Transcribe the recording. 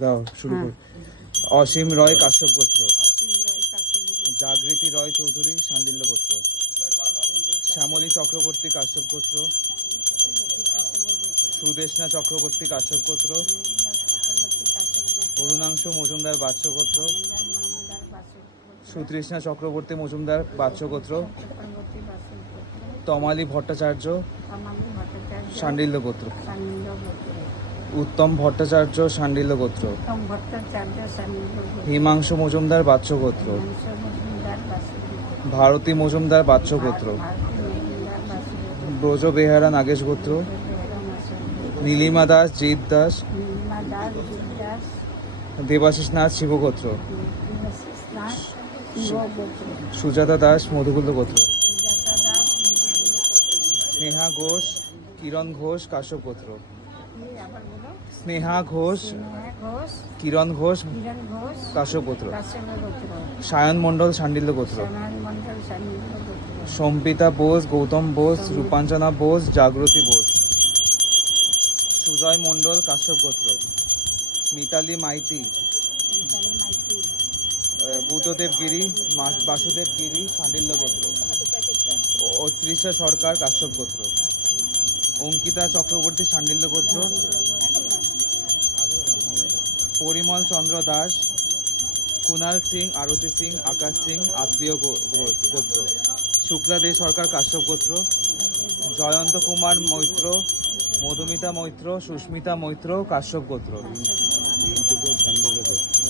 দাও শুরু কর। অসীম রয় কাশ্যপ গোত্র। জাগৃতি রয় চৌধুরী শাণ্ডিল্য গোত্র। শ্যামলী চক্রবর্তী কাশ্যপ গোত্র। সুদেষ্ণা চক্রবর্তী কাশ্যপ গোত্র। অরুণাংশু মজুমদার বাৎস গোত্র। সুতৃষ্ণা চক্রবর্তী মজুমদার বাৎস গোত্র। তমালী ভট্টাচার্য শাণ্ডিল্য গোত্র। উত্তম ভট্টাচার্য শাণ্ডিল্য গোত্র। হিমাংশু মজুমদার বাৎস গোত্র। ভারতী মজুমদার বাৎস গোত্র। ব্রজ বেহারা নাগেশ গোত্র। নীলিমা দাস জিৎ দাস। দেবাশিস নাথ শিবগোত্র। সুজাতা দাস মধুকুল্ল গোত্র। স্নেহা ঘোষ কিরণ ঘোষ কাশ্যপ গোত্র। স্নেহা ঘোষ কিরণ ঘোষ কাশ্যপ গোত্র। সায়ন মণ্ডল শাণ্ডিল্য গোত্র। সম্পিতা বোস গৌতম বোস রূপাঞ্জনা বোস জাগ্রতি বোস। সুজয় মণ্ডল কাশ্যপ গোত্র। মিতালি মাইতি বুদ্ধদেব গিরি বাসুদেব গিরি শাণ্ডিল্য গোত্র। অত্রিশা সরকার কাশ্যপ গোত্র। অঙ্কিতা চক্রবর্তী শাণ্ডিল্য গোত্র। পরিমল চন্দ্র দাস কুনাল সিং আরতি সিং আকাশ সিং আত্মীয় গোত্র। শুক্লা দে সরকার কাশ্যপ গোত্র। জয়ন্ত কুমার মৈত্র মধুমিতা মৈত্র সুস্মিতা মৈত্র কাশ্যপ গোত্র। শাণ্ডিল্য গোত্র।